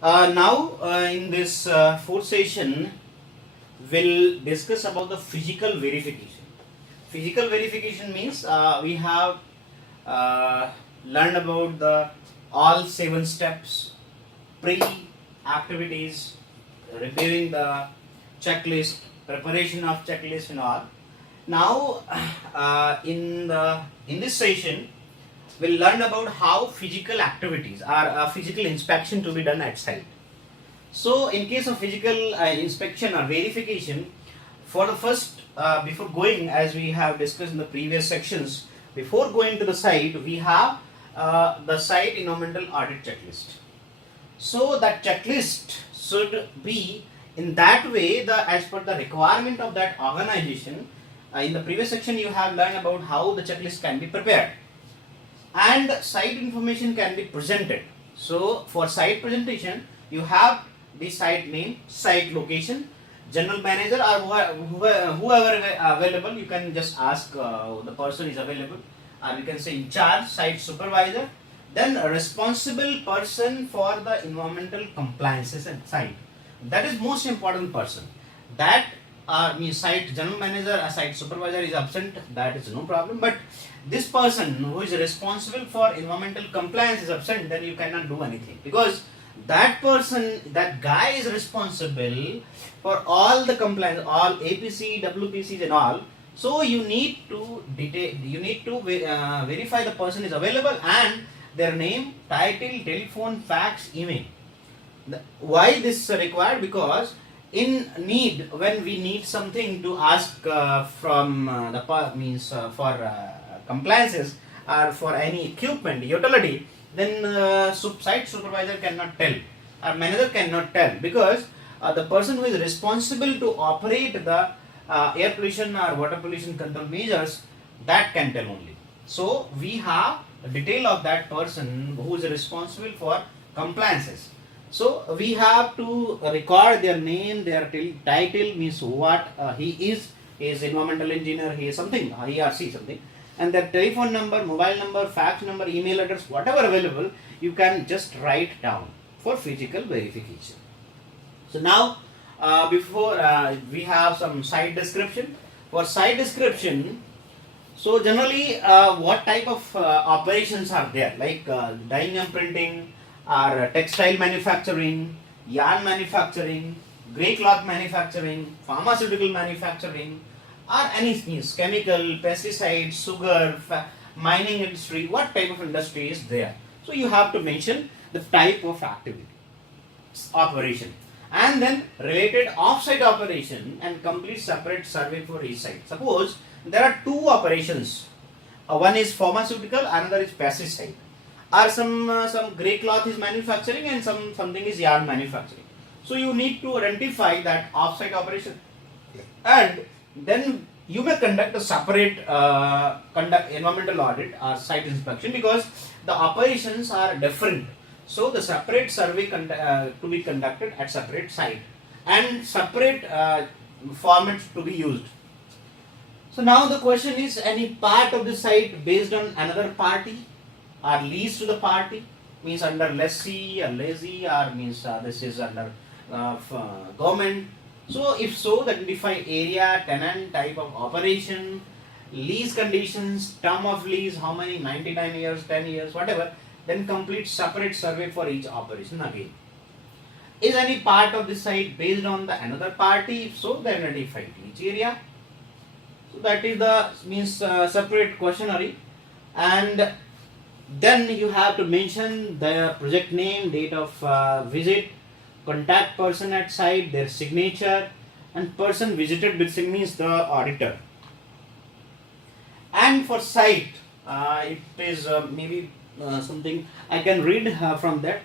Now, in this fourth session, we'll discuss about the physical verification. Physical verification means we have uh, learned about the all 7 steps, pre-activities, reviewing the checklist, preparation of checklist and all. Now, in this session, we'll learn about how physical activities or physical inspection to be done at site. So, in case of physical inspection or verification, for the first, before going, as we have discussed in the previous sections, before going to the site, we have the site environmental audit checklist. So, that checklist should be in that way, as per the requirement of that organization. In the previous section, you have learned about how the checklist can be prepared and site information can be presented. So, for site presentation, you have the site name, site location, general manager or whoever available. You can just ask the person is available, or you can say in charge, site supervisor, then a responsible person for the environmental compliances at site. That is most important person. That means site general manager or site supervisor is absent, that is no problem. But this person who is responsible for environmental compliance is absent, then you cannot do anything, because that person, that guy is responsible for all the compliance, all APC, WPCs and all. So you need to verify the person is available and their name, title, telephone, fax, email. Why this required? Because in need, when we need something to ask from the means for compliances or for any equipment, utility, then site supervisor cannot tell or manager cannot tell, because the person who is responsible to operate the air pollution or water pollution control measures, that can tell only. So we have a detail of that person who is responsible for compliances. So we have to record their name, their title, means what he is environmental engineer, he is something, he or she something, and their telephone number, mobile number, fax number, email address, whatever available, you can just write down for physical verification. So now, before we have some site description. For site description, so generally, what type of operations are there? Like dyeing and printing, or textile manufacturing, yarn manufacturing, grey cloth manufacturing, pharmaceutical manufacturing, or any means chemical, pesticides, sugar, mining industry. What type of industry is there? So you have to mention the type of activity, operation, and then related off-site operation and complete separate survey for each site. Suppose there are two operations. One is pharmaceutical, another is pesticide. Or some grey cloth is manufacturing and something is yarn manufacturing. So you need to identify that off-site operation, and then you may conduct a separate environmental audit or site inspection, because the operations are different. So the separate survey to be conducted at separate site and separate formats to be used. So now the question is, any part of the site based on another party or leased to the party, means under lessee or lazy, or means this is under government. So if so, identify area, tenant, type of operation, lease conditions, term of lease, how many, 99 years, 10 years, whatever, then complete separate survey for each operation again. Is any part of the site based on the another party? If so, then identify each area. So that is the means separate questionnaire, and then you have to mention the project name, date of visit, contact person at site, their signature, and person visited with means the auditor. And for site, it is maybe something I can read from that.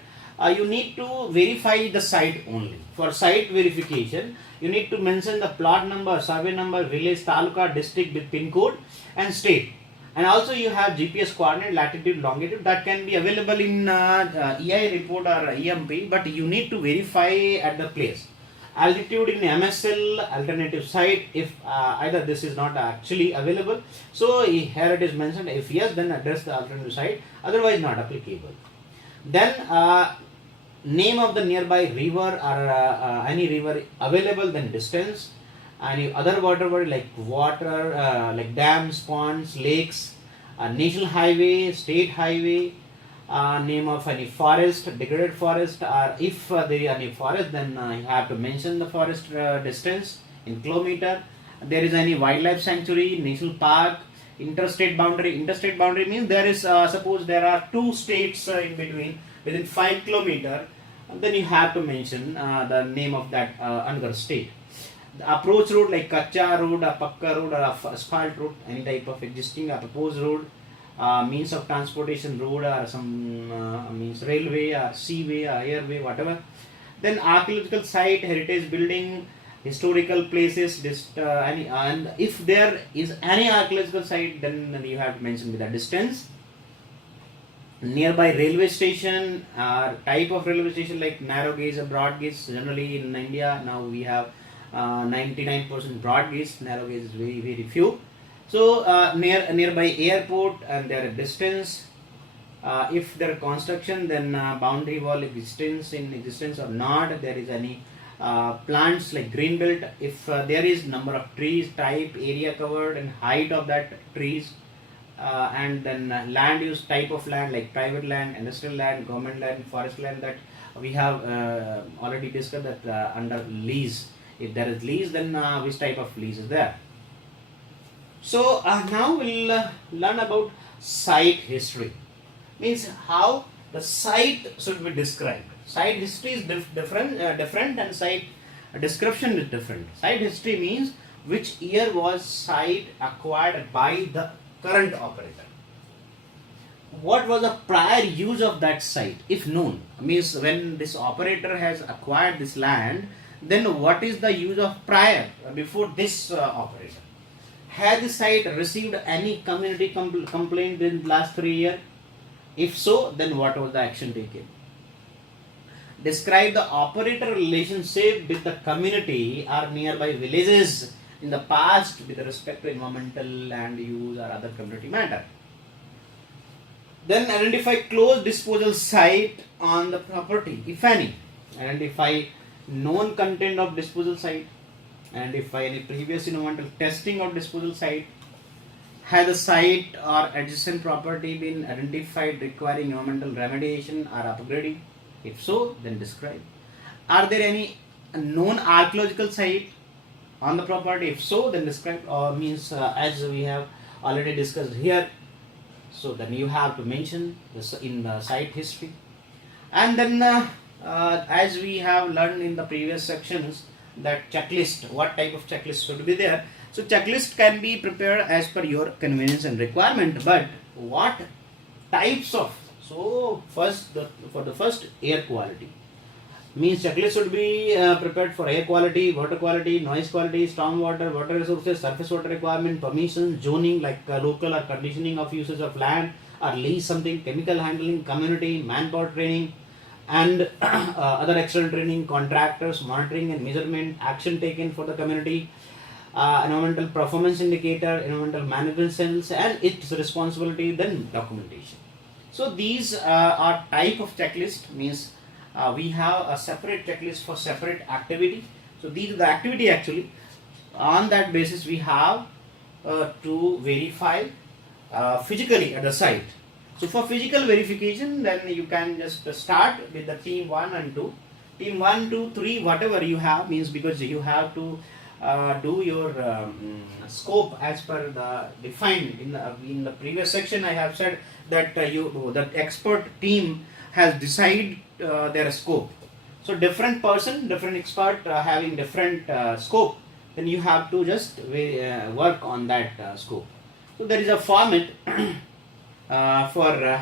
You need to verify the site only. For site verification, you need to mention the plot number, survey number, village, taluka, district with pin code and state. And also you have GPS coordinate, latitude, longitude, that can be available in EI report or EMP, but you need to verify at the place. Altitude in MSL, alternative site, if either this is not actually available. So here it is mentioned, if yes, then address the alternative site, otherwise not applicable. Then name of the nearby river or any river available, then distance. Any other water body like water, like dams, ponds, lakes, national highway, state highway, name of any forest, degraded forest, or if there is any forest, then you have to mention the forest distance in kilometer. There is any wildlife sanctuary, national park, interstate boundary. Interstate boundary means there is suppose there are two states in between within 5 kilometer, then you have to mention the name of that another state. The approach road like kacha road, a pakka road, or asphalt road, any type of existing proposed road, means of transportation road, or some means railway or seaway or airway, whatever. Then archaeological site, heritage building, historical places, and if there is any archaeological site, then you have to mention with the distance. Nearby railway station, type of railway station like narrow gauge or broad gauge. Generally in India now we have 99% broad gauge, narrow gauge is very few. So nearby airport and their distance. If there construction, then boundary wall existence or not. There is any plants like green belt. If there is number of trees, type, area covered, and height of that trees. And then land use, type of land like private land, industrial land, government land, forest land, that we have already discussed that under lease. If there is lease, then which type of lease is there. So now we'll learn about site history. Means how the site should be described. Site history is different and site description is different. Site history means which year was site acquired by the current operator. What was the prior use of that site, if known? Means when this operator has acquired this land, then what is the use of prior before this operator? Has the site received any community complaint in the last 3 years? If so, then what was the action taken? Describe the operator relationship with the community or nearby villages in the past with respect to environmental, land use, or other community matter. Then identify closed disposal site on the property, if any. Identify known content of disposal site. Identify any previous environmental testing of disposal site. Has the site or adjacent property been identified requiring environmental remediation or upgrading? If so, then describe. Are there any known archaeological site on the property? If so, then describe. Or means as we have already discussed here, so then you have to mention this in the site history. And then as we have learned in the previous sections, that checklist, what type of checklist should be there. So checklist can be prepared as per your convenience and requirement, but what types of, so first for the first, air quality, means checklist should be prepared for air quality, water quality, noise quality, storm water, water resources, surface water requirement, permission, zoning like local or conditioning of usage of land or lease something, chemical handling, community, manpower training, and other external training, contractors, monitoring and measurement, action taken for the community, environmental performance indicator, environmental management cells and its responsibility, then documentation. So these are type of checklist, means we have a separate checklist for separate activity. So these are the activity actually. On that basis we have to verify physically at the site. So for physical verification, then you can just start with the team 1 and 2. Team 1, 2, 3, whatever you have, means because you have to do your scope as per the defined in the previous section. I have said that that expert team has decided their scope. So different person, different expert having different scope, then you have to just work on that scope. So there is a format for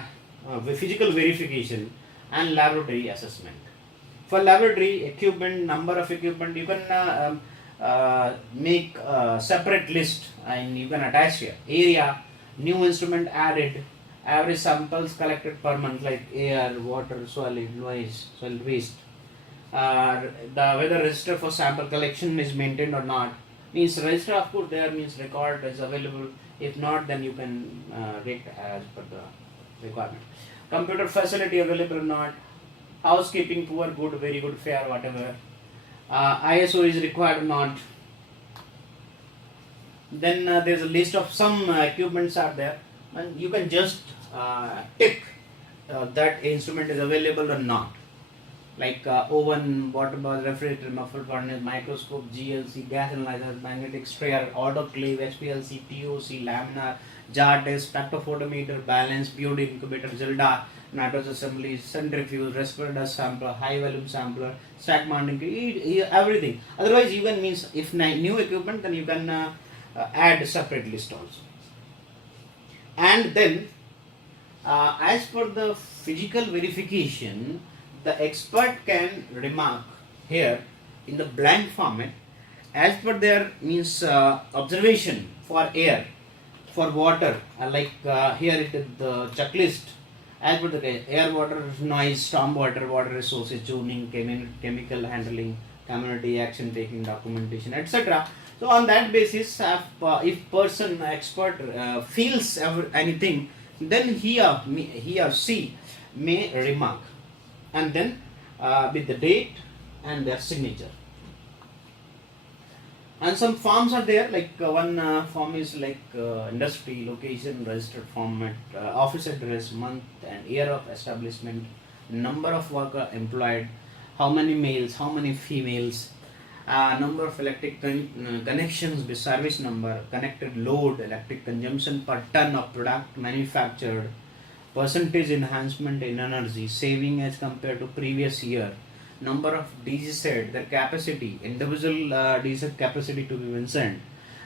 physical verification and laboratory assessment. For laboratory equipment, number of equipment, you can make a separate list and you can attach here. Area, new instrument added, average samples collected per month like air, water, solid, noise, solid waste. The whether register for sample collection is maintained or not. Means register, of course there means record is available. If not, then you can rate as per the requirement. Computer facility available or not. housekeeping poor, good, very good, fair, whatever. ISO is required, not. Then there's a list of some equipments are there, and you can just tick that instrument is available or not, like oven, water bottle, refrigerator, muffled furnace, microscope, GLC, gas analyzer, magnetic sprayer, autoclave, HPLC, TOC, laminar, jar test, spectrophotometer, balance, BOD incubator, Zilda, nitrous assembly, centrifuge, respirator dust sampler, high volume sampler, stack mounting, everything. Otherwise, even means if new equipment, then you can add separate list also. And then, as per the physical verification, the expert can remark here in the blank format as per their means observation for air, for water, like here it is the checklist as per the air, water, noise, storm water, water resources, tuning, chemical handling, community action taking, documentation, etc. So on that basis, if person expert feels anything, then he or she may remark, and then with the date and their signature. And some forms are there, like one form is like industry, location, registered format, office address, month and year of establishment, number of worker employed, how many males, how many females, number of electric connections with service number, connected load, electric consumption per ton of product manufactured, percentage enhancement in energy saving as compared to previous year, number of DC set, their capacity, individual DC set capacity to be mentioned,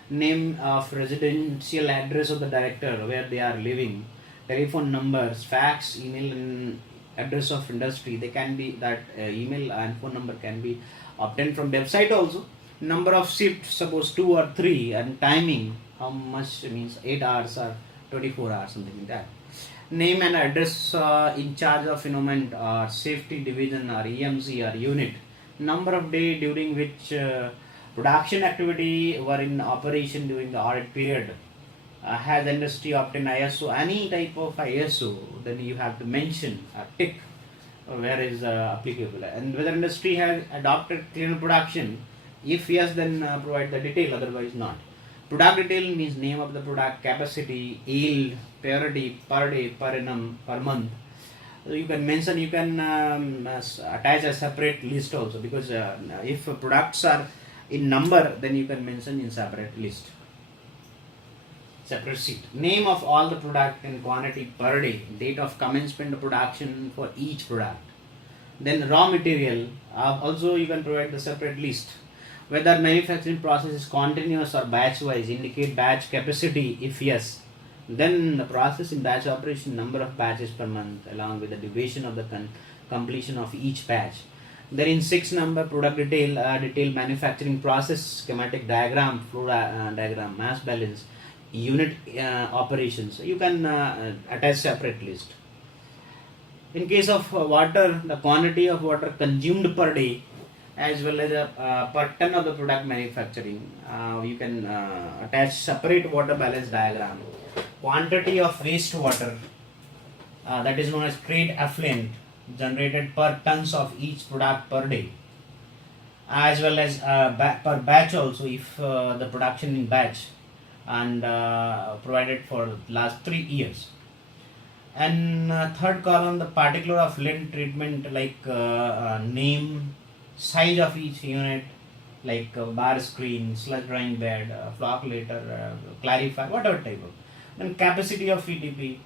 name of residential address of the director where they are living, telephone numbers, fax, email and address of industry. They can be that email and phone number can be obtained from website also. Number of shifts, suppose 2 or 3, and timing, how much means 8 hours or 24 hours, something like that. Name and address in charge of environment or safety division or EMC or unit. Number of days during which production activity were in operation during the audit period. Has industry obtained ISO, any type of ISO, then you have to mention a tick where is applicable, and whether industry has adopted cleaner production. If yes, then provide the detail, otherwise not. Product detail means name of the product, capacity, yield, purity, per day, per annum, per month. So you can mention, you can attach a separate list also, because if products are in number, then you can mention in separate list, separate sheet. Name of all the product and quantity per day, date of commencement of production for each product. Then raw material, also you can provide the separate list. Whether manufacturing process is continuous or batch wise, indicate batch capacity. If yes, then the process in batch operation, number of batches per month along with the duration of the completion of each batch. Then in 6 number, product detail, detail manufacturing process, schematic diagram, flow diagram, mass balance, unit operations. You can attach separate list. In case of water, the quantity of water consumed per day as well as per ton of the product manufacturing. You can attach separate water balance diagram. Quantity of wastewater, that is known as trade effluent, generated per tons of each product per day, as well as per batch also, if the production in batch, and provided for last 3 years. And third column, the particular effluent treatment, like name, size of each unit, like bar screen, sludge drying bed, flocculator, clarifier, whatever type of. Then capacity of ETP,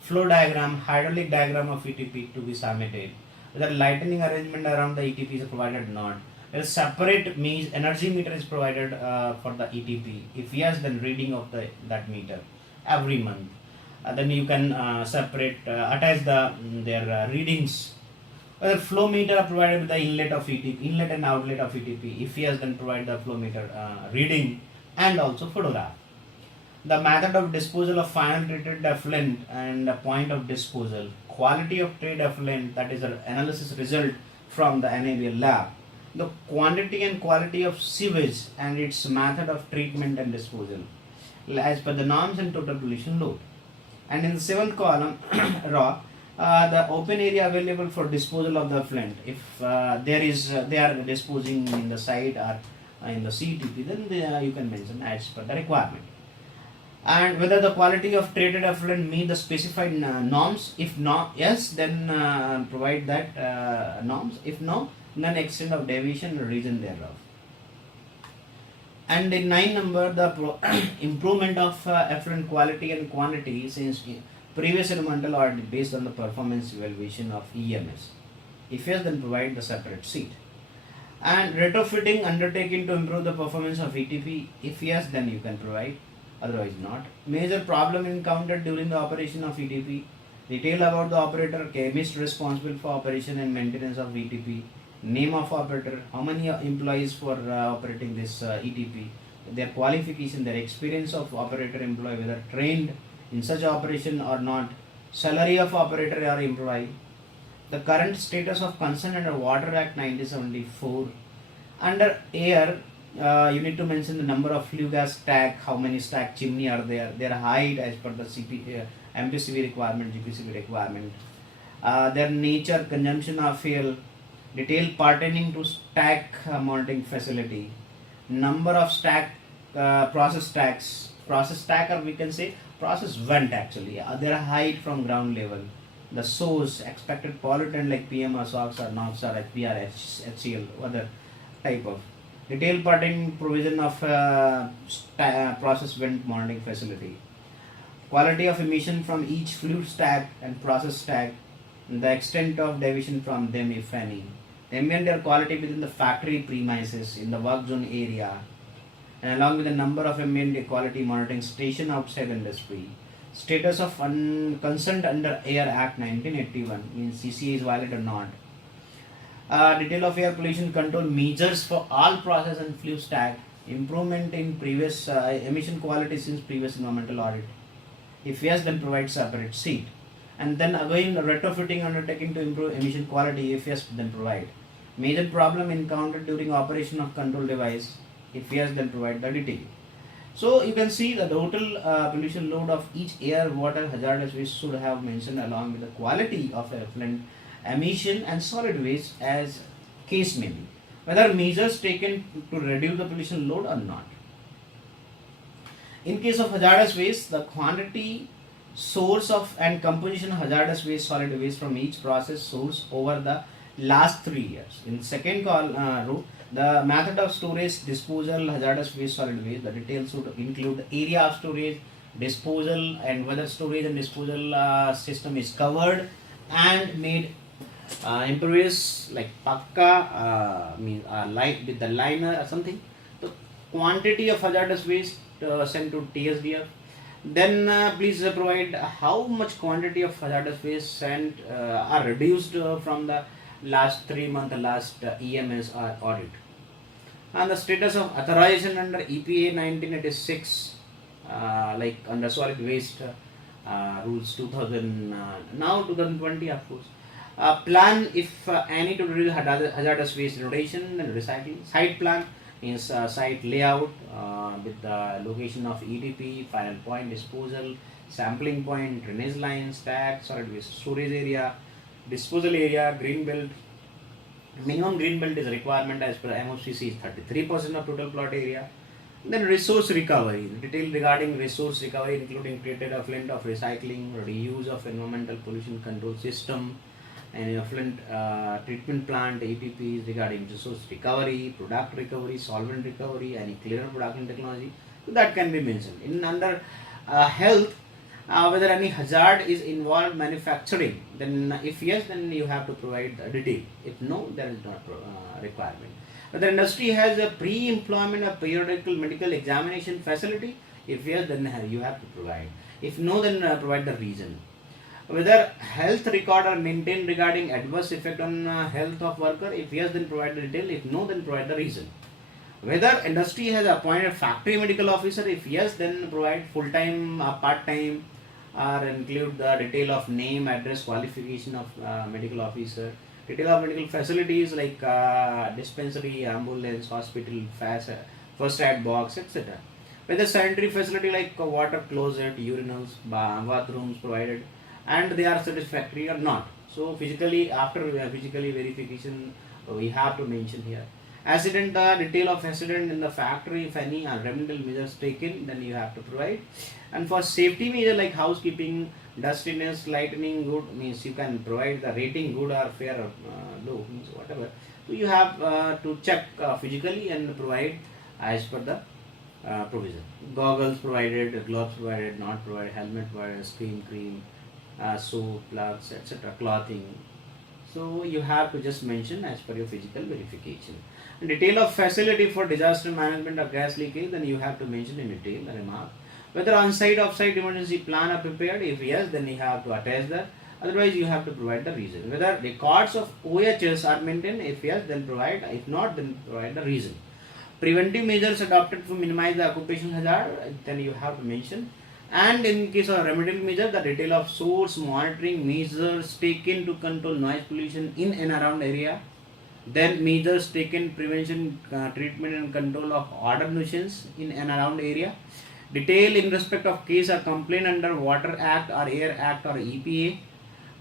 flow diagram, hydraulic diagram of ETP to be submitted. Whether lightning arrangement around the ETP is provided or not. A separate means energy meter is provided for the ETP. If yes, then reading of that meter every month. Then you can separate, attach their readings. Whether flow meter are provided with the inlet of ETP, inlet and outlet of ETP. If yes, then provide the flow meter reading and also photograph. The method of disposal of final treated effluent and the point of disposal. Quality of trade effluent, that is an analysis result from the NABL lab. The quantity and quality of sewage and its method of treatment and disposal as per the norms and total pollution load. And in the 7th column, raw, The open area available for disposal of the effluent. If they are disposing in the site or in the CTP, then you can mention as per the requirement. And whether the quality of treated effluent meet the specified norms. If not, yes, then provide that norms. If no, then extent of deviation or reason thereof. And in 9 number, the improvement of effluent quality and quantity since previous environmental audit based on the performance evaluation of EMS. If yes, then provide the separate sheet. And retrofitting undertaken to improve the performance of ETP. If yes, then you can provide. Otherwise not. Major problem encountered during the operation of ETP. Detail about the operator, chemist responsible for operation and maintenance of ETP. Name of operator, how many employees for operating this ETP, their qualification, their experience of operator employee, whether trained in such operation or not, salary of operator or employee, the current status of concern under Water Act 1974. Under air, you need to mention the number of flue gas stack, how many stack chimney are there, their height as per the MPCB requirement, GPCB requirement, their nature, consumption of fuel, detail pertaining to stack monitoring facility, number of stack, process stack, or we can say process vent actually, their height from ground level, the source, expected pollutant like PM or SOx or NOx or HPR, HCl, other type of. Detail pertaining provision of process vent monitoring facility. Quality of emission from each flue stack and process stack, the extent of deviation from them if any. Ambient air quality within the factory premises in the work zone area, and along with the number of ambient air quality monitoring station outside the industry. Status of consent under Air Act 1981 means CCA is valid or not. Detail of air pollution control measures for all process and flue stack. Improvement in previous emission quality since previous environmental audit. If yes, then provide separate sheet. And then again retrofitting undertaking to improve emission quality. If yes, then provide. Major problem encountered during operation of control device. If yes, then provide the detail. So you can see the total pollution load of each air, water, hazardous waste should have mentioned along with the quality of effluent, emission and solid waste as case may be. Whether measures taken to reduce the pollution load or not. In case of hazardous waste, the quantity, source of and composition of hazardous waste, solid waste from each process source over the last 3 years. In second row, the method of storage, disposal, hazardous waste, solid waste. The details should include area of storage, disposal, and whether storage and disposal system is covered and made impervious like pakka, light with the liner or something. The quantity of hazardous waste sent to TSDF. Then please provide how much quantity of hazardous waste sent are reduced from the last 3 month last EMS or audit. And the status of authorization under EPA 1986 like under solid waste rules 2000 now 2020 of course. Plan if any to reduce hazardous waste rotation and recycling. Site plan means site layout with the location of EDP, final point, disposal, sampling point, drainage line, stack, solid waste storage area, disposal area, green belt. Minimum green belt is a requirement as per MOCC is 33% of total plot area. Then resource recovery. Detail regarding resource recovery including treated effluent of recycling, reuse of environmental pollution control system, and effluent treatment plant, APPs regarding resource recovery, product recovery, solvent recovery, any cleaner production technology. So that can be mentioned. In under health, whether any hazard is involved manufacturing, then if yes, then you have to provide the detail. If no, there is not requirement. Whether industry has a pre-employment or periodical medical examination facility, if yes, then you have to provide. If no, then provide the reason. Whether health record are maintained regarding adverse effect on health of worker, if yes, then provide the detail. If no, then provide the reason. Whether industry has appointed factory medical officer, if yes, then provide full-time, part-time, or include the detail of name, address, qualification of medical officer, detail of medical facilities like dispensary, ambulance, hospital, first aid box, etc. Whether sanitary facility like water closet, urinals, bathrooms provided, and they are satisfactory or not. So physically, after physically verification, we have to mention here. Accident, the detail of accident in the factory, if any are remedial measures taken, then you have to provide. And for safety measure like housekeeping, dustiness, lightening good, means you can provide the rating good or fair or low, means whatever. So you have to check physically and provide as per the provision. Goggles provided, gloves provided, not provided, helmet provided, skin cream, soap, plugs, etc., clothing. So you have to just mention as per your physical verification. And detail of facility for disaster management or gas leakage, then you have to mention in detail the remark. Whether on-site, off-site emergency plan are prepared, if yes, then you have to attach that. Otherwise, you have to provide the reason. Whether records of OHS are maintained, if yes, then provide. If not, then provide the reason. Preventive measures adopted to minimize the occupational hazard, then you have to mention. And in case of remedial measure, the detail of source monitoring measures taken to control noise pollution in and around area. Then measures taken prevention, treatment and control of odor nuisance in and around area. Detail in respect of case or complaint under Water Act or Air Act or EPA.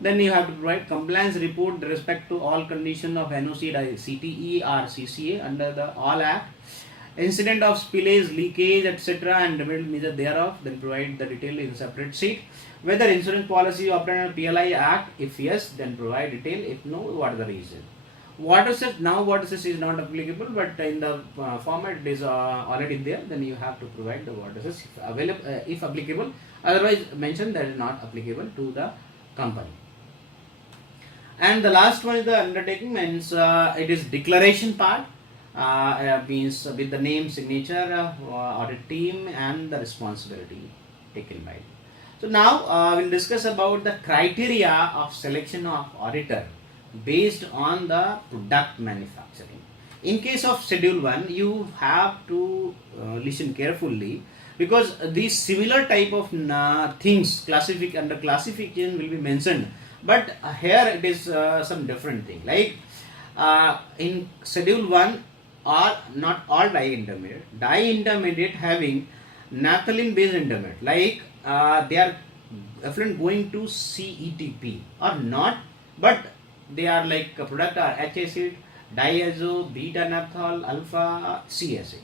Then you have to provide compliance report with respect to all conditions of NOC, CTE or CCA under the All Act. Incident of spillage, leakage, etc. and remedial measure thereof, then provide the detail in separate sheet. Whether insurance policy operated under PLI Act, if yes, then provide detail. If no, what is the reason? Water cess, now water cess is not applicable, but in the format it is already there, then you have to provide the water cess if available, if applicable. Otherwise, mention that is not applicable to the company. And the last one is the undertaking, means it is declaration part. Means with the name, signature, audit team and the responsibility taken by it. So now we'll discuss about the criteria of selection of auditor based on the product manufacturing. In case of schedule 1, you have to listen carefully, because these similar type of things under classification will be mentioned, but here it is some different thing. Like in schedule 1, are not all dye intermediate having naphthalene based intermediate, like they are effluent going to CETP or not, but they are like a product are H acid, diazo, beta naphthol, alpha C acid.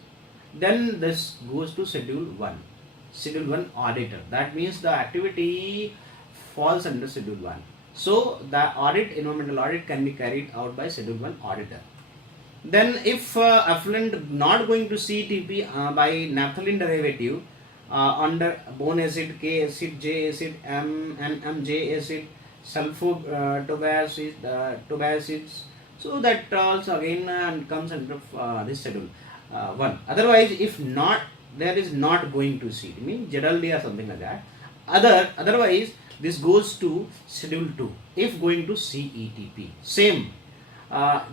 Then this goes to schedule 1 auditor. That means the activity falls under schedule 1. So the environmental audit can be carried out by schedule 1 auditor. Then if effluent not going to CTP by naphthalene derivative under bone acid, K acid, J acid, M and MJ acid, sulfur tobacids, so that also again comes under this schedule 1. Otherwise, if not, there is not going to CTP, means generally or something like that. Otherwise, this goes to schedule 2 if going to CETP. Same.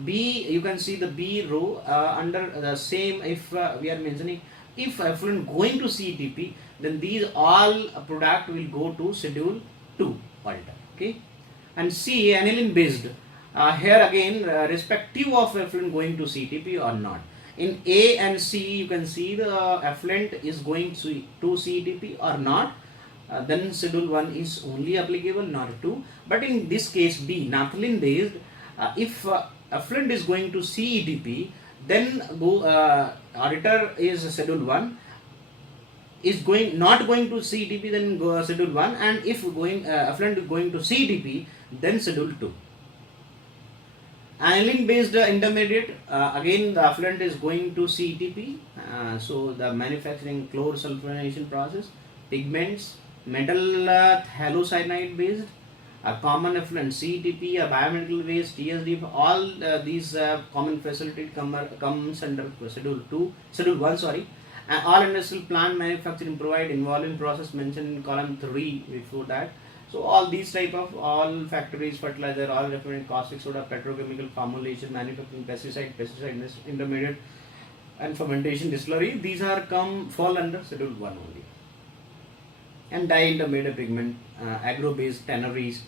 B, you can see the B row under the same. If we are mentioning if effluent going to CTP, then these all product will go to schedule 2 auditor. Okay, and C, aniline based. Here again, respective of effluent going to CTP or not. In A and C, you can see the effluent is going to CTP or not. Then schedule 1 is only applicable, not 2. But in this case, B, naphthalene based. If effluent is going to CETP, then auditor is schedule 1. Is not going to CETP, then go schedule 1. And if effluent is going to CETP, then schedule 2. Aniline based intermediate, again the effluent is going to CETP. So the manufacturing chlorosulfonation process, pigments, metal halocyanide based, a common effluent, CTP, a biomedical waste, TSD, all these common facility comes under schedule 1, sorry. And all industrial plant manufacturing provide involving process mentioned in column 3 before that. So all these type of all factories, fertilizer, all refined caustic soda, petrochemical formulation, manufacturing pesticide intermediate and fermentation distillery, these are fall under schedule 1 only. And dye intermediate pigment, agro based tanneries,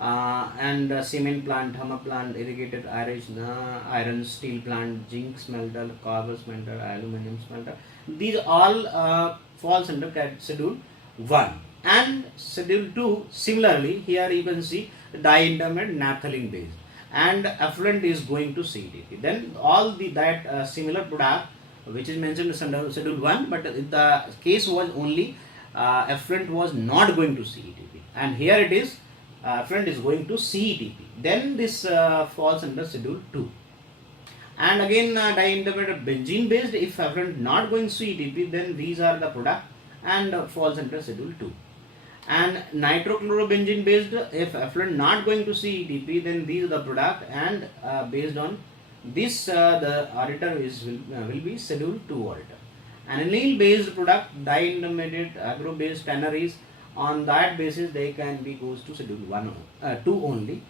and cement plant, hammer plant, irrigated iron, steel plant, zinc smelter, copper smelter, aluminum smelter. These all falls under schedule 1. And schedule 2, similarly, here you can see di-intermediate naphthalene base, and effluent is going to CETP. Then all that similar product which is mentioned in schedule 1, but the case was only effluent was not going to CETP, and here it is effluent is going to CETP. Then this falls under schedule 2. And again di-intermediate benzene based, if effluent not going to CETP, then these are the product and falls under schedule 2. And nitrochlorobenzene based, if effluent not going to CETP, then these are the product, and based on this the auditor will be schedule 2 auditor. And anil based product, di-intermediate agro based tanneries, on that basis they can be goes to schedule 2 only.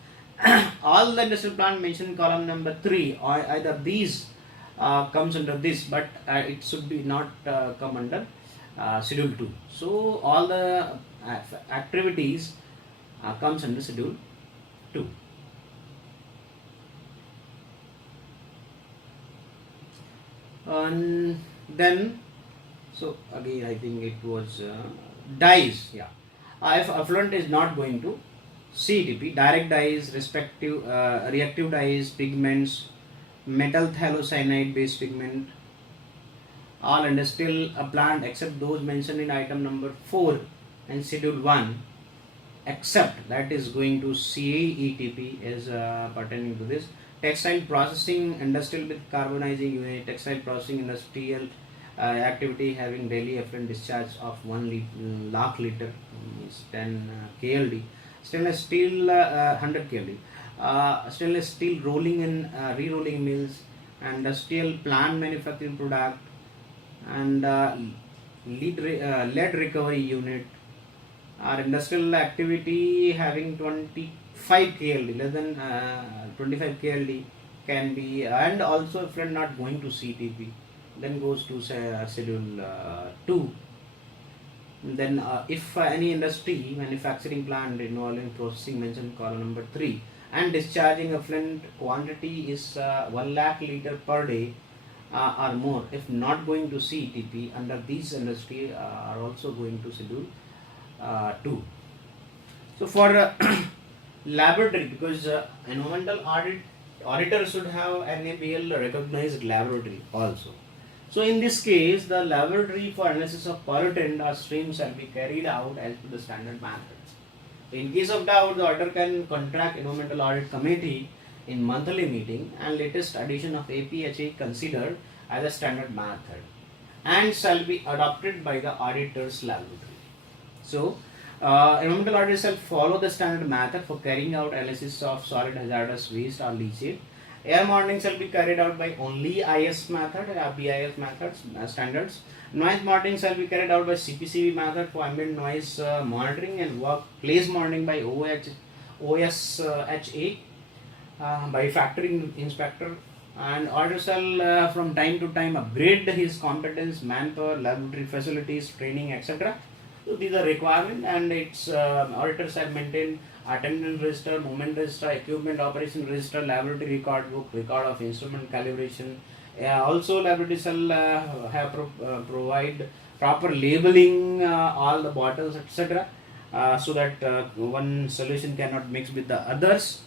All the industrial plant mentioned in column number 3, or either these comes under this, but it should be not come under schedule 2. So all the activities comes under schedule 2. And then, so again I think it was dyes. Yeah, if effluent is not going to CETP, direct dyes, reactive dyes, pigments, metal phthalocyanide based pigment, all industrial plant except those mentioned in item number 4 and schedule 1, except that is going to CETP is pertaining to this. Textile processing industrial with carbonizing unit, textile processing industrial activity having daily effluent discharge of 1 lakh liter, means 10 KLD. Stainless steel 100 KLD. Stainless steel rolling and re-rolling mills, industrial plant manufacturing product, and lead recovery unit, or industrial activity having 25 KLD, less than 25 KLD can be, and also if you're not going to CTP, then goes to schedule 2. Then if any industry manufacturing plant involving processing mentioned column number 3 and discharging effluent quantity is 1 lakh liter per day or more, if not going to CETP, under these industry are also going to schedule 2. So for laboratory, because environmental auditor should have NABL recognized laboratory also. So in this case, the laboratory for analysis of pollutant or streams shall be carried out as per the standard methods. In case of doubt, the auditor can contract environmental audit committee in monthly meeting, and latest addition of APHA considered as a standard method and shall be adopted by the auditor's laboratory. So environmental auditor shall follow the standard method for carrying out analysis of solid hazardous waste or leachate. Air monitoring shall be carried out by only IS method, BIS methods standards. Noise monitoring shall be carried out by CPCB method for ambient noise monitoring, and workplace monitoring by OSHA by factory inspector. And auditor shall from time to time upgrade his competence, manpower, laboratory facilities, training, etc. So these are requirement, and its auditors have maintained attendance register, movement register, equipment operation register, laboratory record book, record of instrument calibration. Also laboratory shall have provide proper labeling all the bottles, etc. So that one solution cannot mix with the others.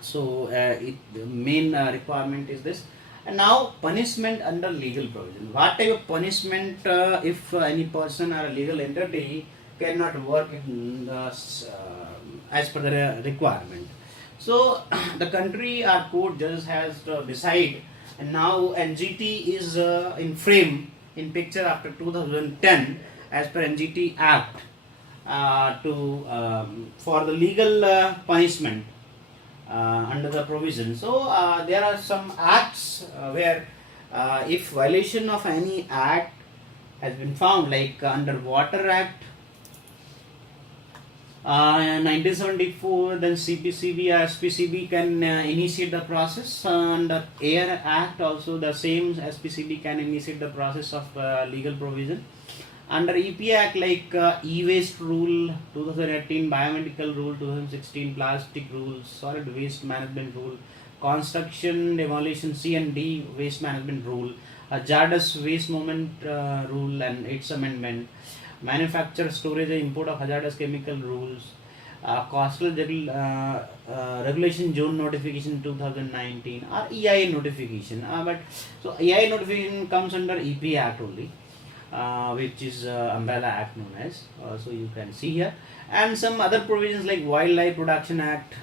So the main requirement is this. And now punishment under legal provision. What type of punishment if any person or a legal entity cannot work in the, as per the requirement? So the country or court judge has to decide, and now NGT is in frame in picture after 2010 as per NGT Act for the legal punishment under the provision. So there are some acts where if violation of any act has been found, like under Water Act 1974, then CPCB or SPCB can initiate the process. Under Air Act also the same, SPCB can initiate the process of legal provision. Under EP Act, like e-waste rule 2018, biomedical rule 2016, plastic rules, solid waste management rule, construction demolition C&D waste management rule, hazardous waste movement rule and its amendment, manufacture, storage and import of hazardous chemical rules, coastal regulation zone notification 2019 or EIA notification. But so EIA notification comes under EP Act only, which is umbrella act known as. So you can see here, and some other provisions like Wildlife Protection Act,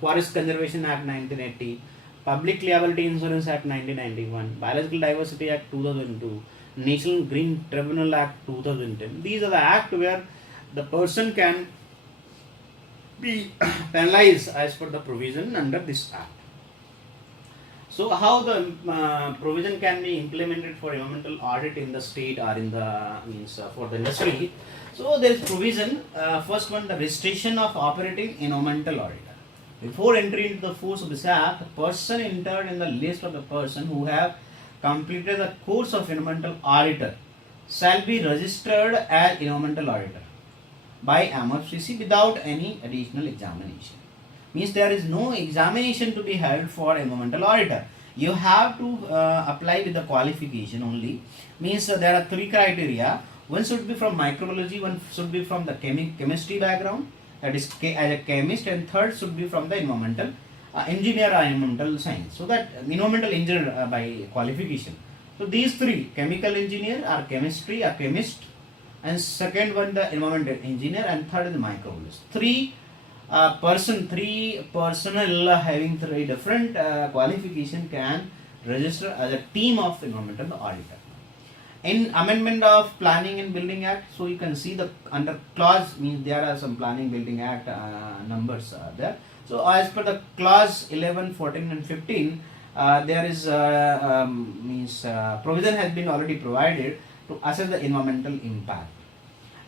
Forest Conservation Act 1980, Public Liability Insurance Act 1991, Biological Diversity Act 2002, National Green Tribunal Act 2010. These are the act where the person can be penalized as per the provision under this act. So how the provision can be implemented for environmental audit in the state or in the for the industry? So there is provision. First one, the registration of operating environmental auditor. Before entry into the force of this act, the person entered in the list of the person who have completed the course of environmental auditor shall be registered as environmental auditor by MFCC without any additional examination. Means there is no examination to be held for environmental auditor. You have to apply with the qualification only. Means there are three criteria. One should be from microbiology, one should be from the chemistry background, that is as a chemist, and third should be from the environmental engineer or environmental science. So that environmental engineer by qualification. So these three, chemical engineer or chemistry or chemist, and second one the environmental engineer, and third is the microbiologist. Three personnel having three different qualification can register as a team of environmental auditor. In Amendment of Planning and Building Act, so you can see the under clause means there are some Planning Building Act numbers there. So as per the clause 11, 14 and 15, there is provision has been already provided to assess the environmental impact.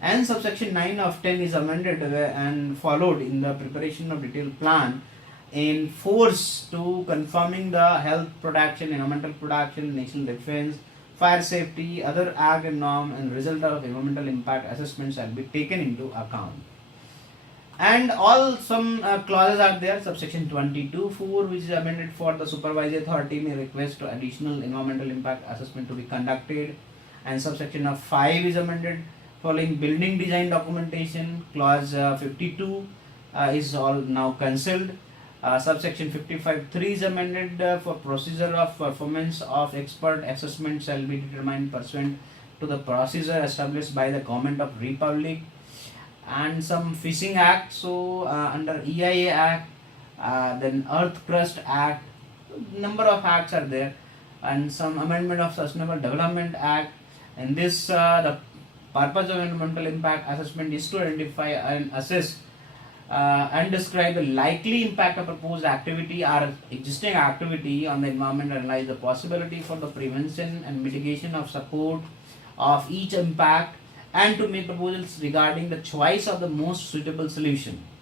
And subsection 9 of 10 is amended and followed in the preparation of detailed plan in force to confirming the health protection, environmental protection, national defense, fire safety, other act and norm, and result of environmental impact assessment shall be taken into account. And all some clauses are there. Subsection 22(4), which is amended for the supervisory authority may request additional environmental impact assessment to be conducted. And subsection of 5 is amended following building design documentation. Clause 52 is all now cancelled. Subsection 55(3) is amended for procedure of performance of expert assessment shall be determined pursuant to the procedure established by the Government of Republic. And some Fishing Act, so under EIA Act, then Earth Crust Act, number of acts are there, and some amendment of Sustainable Development Act. And this the purpose of environmental impact assessment is to identify and assess and describe the likely impact of proposed activity or existing activity on the environment, and analyze the possibility for the prevention and mitigation of support of each impact, and to make proposals regarding the choice of the most suitable solution.